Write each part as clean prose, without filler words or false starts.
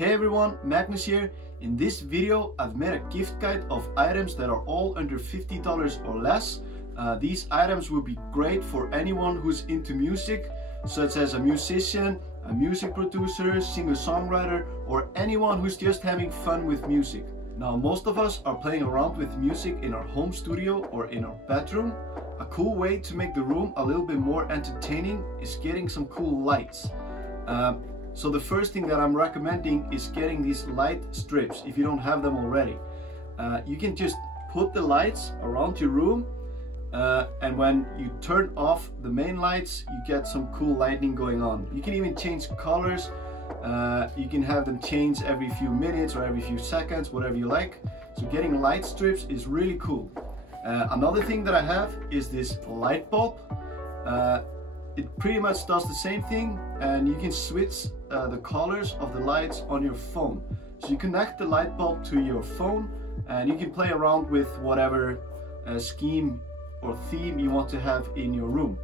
Hey everyone, Magnus here. In this video I've made a gift guide of items that are all under $50 or less. These items will be great for anyone who's into music, such as a musician, a music producer, singer-songwriter, or anyone who's just having fun with music. Now, most of us are playing around with music in our home studio or in our bedroom. A cool way to make the room a little bit more entertaining is getting some cool lights. So the first thing that I'm recommending is getting these light strips if you don't have them already. You can just put the lights around your room, and when you turn off the main lights, you get some cool lighting going on. You can even change colors. You can have them change every few minutes or every few seconds, whatever you like. So getting light strips is really cool. Another thing that I have is this light bulb. It pretty much does the same thing, and you can switch the colors of the lights on your phone. So you connect the light bulb to your phone and you can play around with whatever scheme or theme you want to have in your room.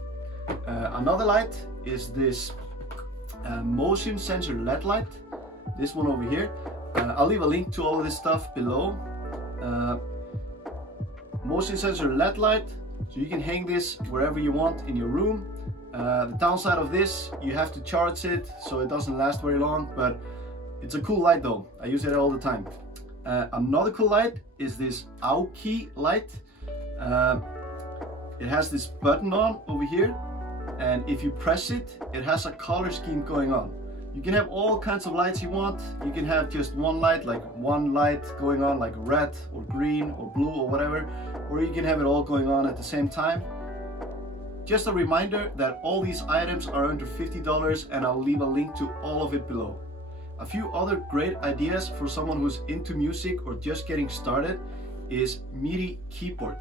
Another light is this motion sensor LED light, this one over here. I'll leave a link to all of this stuff below. Motion sensor LED light, so you can hang this wherever you want in your room. The downside of this, you have to charge it, so it doesn't last very long, but it's a cool light though. I use it all the time. Another cool light is this Aoki light. It has this button on over here, and if you press it, it has a color scheme going on. You can have all kinds of lights you want. You can have just one light, like one light going on like red or green or blue or whatever, or you can have it all going on at the same time. Just a reminder that all these items are under $50, and I'll leave a link to all of it below. A few other great ideas for someone who's into music or just getting started is Midi keyboard.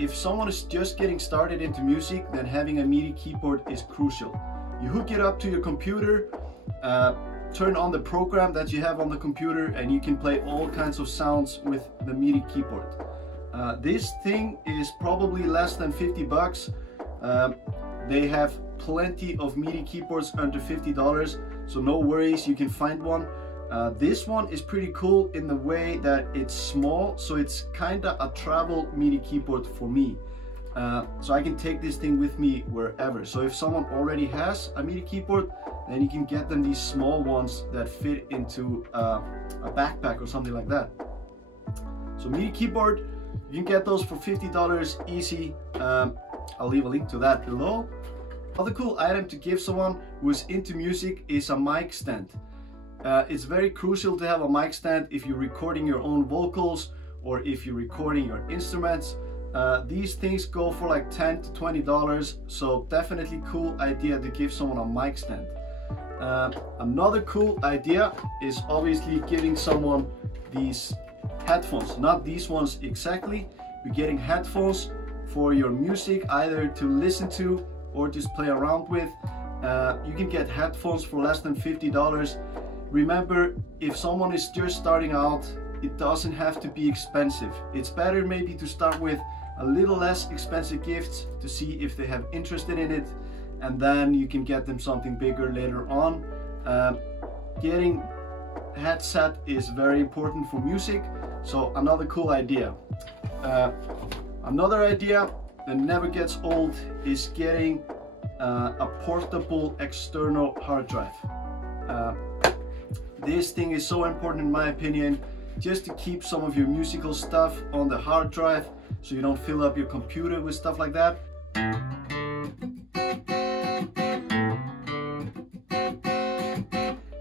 If someone is just getting started into music, then having a Midi keyboard is crucial. You hook it up to your computer, turn on the program that you have on the computer, and you can play all kinds of sounds with the Midi keyboard. This thing is probably less than 50 bucks. They have plenty of Midi keyboards under $50, so no worries, you can find one. This one is pretty cool in the way that it's small, so it's kinda a travel Midi keyboard for me. So I can take this thing with me wherever. So if someone already has a Midi keyboard, then you can get them these small ones that fit into a backpack or something like that. So Midi keyboard, you can get those for $50 easy. I'll leave a link to that below. Another cool item to give someone who is into music is a mic stand. It's very crucial to have a mic stand if you're recording your own vocals or if you're recording your instruments. These things go for like $10 to $20, so definitely cool idea to give someone a mic stand. Another cool idea is obviously giving someone these headphones. Not these ones exactly, you're getting headphones for your music, either to listen to or just play around with. You can get headphones for less than $50. Remember, if someone is just starting out, it doesn't have to be expensive. It's better maybe to start with a little less expensive gifts to see if they have interested in it, and then you can get them something bigger later on. Getting headset is very important for music, so another cool idea. Another idea that never gets old is getting a portable external hard drive. This thing is so important in my opinion, just to keep some of your musical stuff on the hard drive so you don't fill up your computer with stuff like that.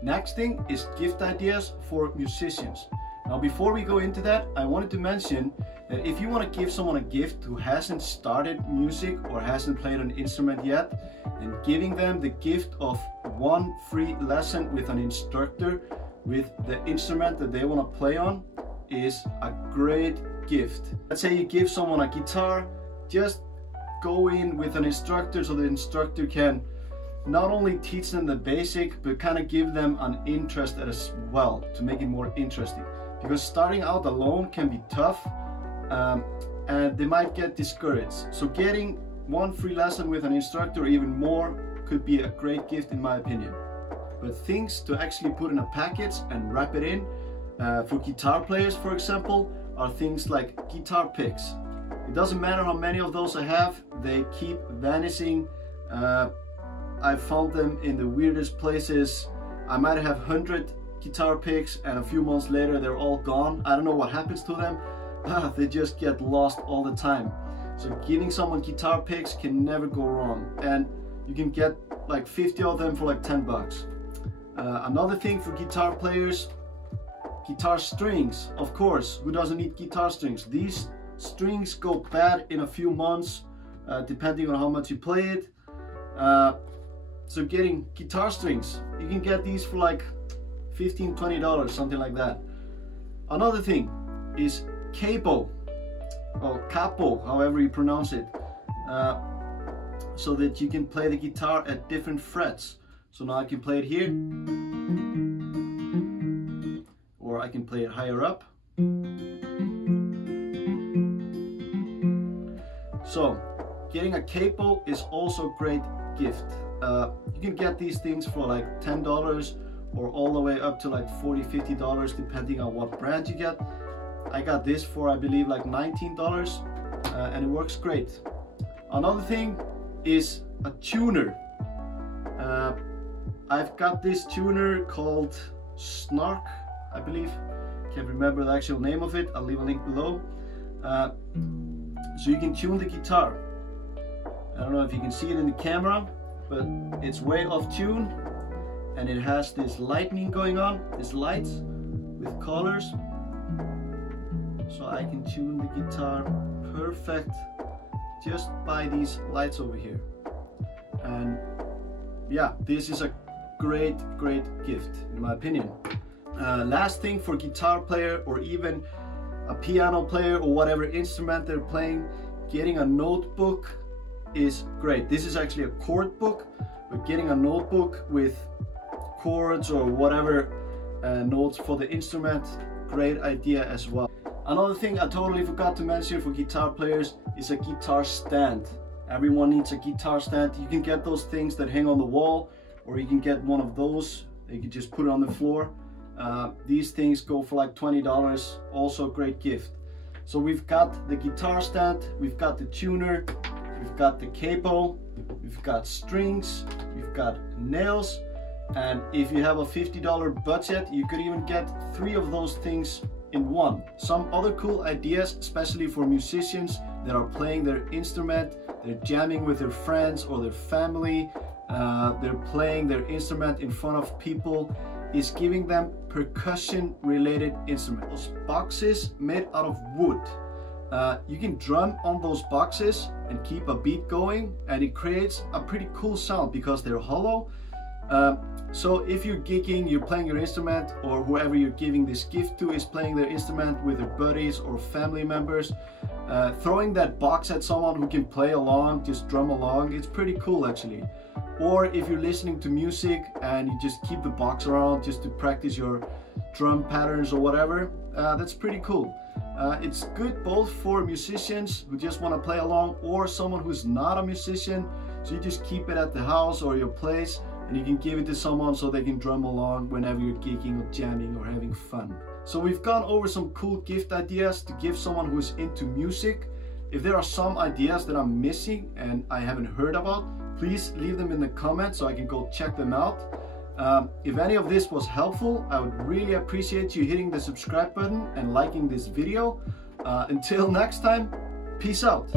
Next thing is gift ideas for musicians. Now before we go into that, I wanted to mention that if you want to give someone a gift who hasn't started music or hasn't played an instrument yet, then giving them the gift of one free lesson with an instructor with the instrument that they want to play on is a great gift. Let's say you give someone a guitar, just go in with an instructor so the instructor can not only teach them the basic, but kind of give them an interest as well to make it more interesting. Because starting out alone can be tough, and they might get discouraged. So getting one free lesson with an instructor or even more could be a great gift in my opinion. but things to actually put in a package and wrap it in. For guitar players, for example, are things like guitar picks. It doesn't matter how many of those I have, they keep vanishing. I found them in the weirdest places. I might have 100 guitar picks and a few months later they're all gone. I don't know what happens to them. They just get lost all the time. So giving someone guitar picks can never go wrong, and you can get like 50 of them for like 10 bucks. Another thing for guitar players, guitar strings. Of course, who doesn't need guitar strings? These strings go bad in a few months, depending on how much you play it. So getting guitar strings, you can get these for like $15–20, something like that. Another thing is cable, or capo, however you pronounce it, so that you can play the guitar at different frets. So now I can play it here, or I can play it higher up. So getting a capo is also a great gift. You can get these things for like $10 or all the way up to like $40–50, depending on what brand you get. I got this for, I believe, like $19, and it works great. Another thing is a tuner. I've got this tuner called Snark, I believe. Can't remember the actual name of it. I'll leave a link below. So you can tune the guitar. I don't know if you can see it in the camera, but it's way off tune, and it has this lightning going on, these lights with colors. So I can tune the guitar perfect just by these lights over here. And yeah, this is a great gift in my opinion. Last thing for guitar player or even a piano player or whatever instrument they're playing, getting a notebook is great. This is actually a chord book, but getting a notebook with chords or whatever notes for the instrument, great idea as well. Another thing I totally forgot to mention for guitar players is a guitar stand. Everyone needs a guitar stand. You can get those things that hang on the wall, or you can get one of those. You can just put it on the floor. These things go for like $20, also a great gift. So we've got the guitar stand, we've got the tuner, we've got the capo, we've got strings, we've got nails, and if you have a $50 budget, you could even get 3 of those things in one. Some other cool ideas, especially for musicians that are playing their instrument, they're jamming with their friends or their family, they're playing their instrument in front of people, is giving them percussion related instruments. Those boxes made out of wood. You can drum on those boxes and keep a beat going, and it creates a pretty cool sound because they're hollow. So if you're gigging, you're playing your instrument, or whoever you're giving this gift to is playing their instrument with their buddies or family members, throwing that box at someone who can play along, just drum along, it's pretty cool actually. Or if you're listening to music and you just keep the box around just to practice your drum patterns or whatever, that's pretty cool. It's good both for musicians who just want to play along, or someone who's not a musician, so you just keep it at the house or your place, and you can give it to someone so they can drum along whenever you're gigging or jamming or having fun. So we've gone over some cool gift ideas to give someone who's into music. If there are some ideas that I'm missing and I haven't heard about, please leave them in the comments so I can go check them out. If any of this was helpful, I would really appreciate you hitting the subscribe button and liking this video. Until next time, peace out.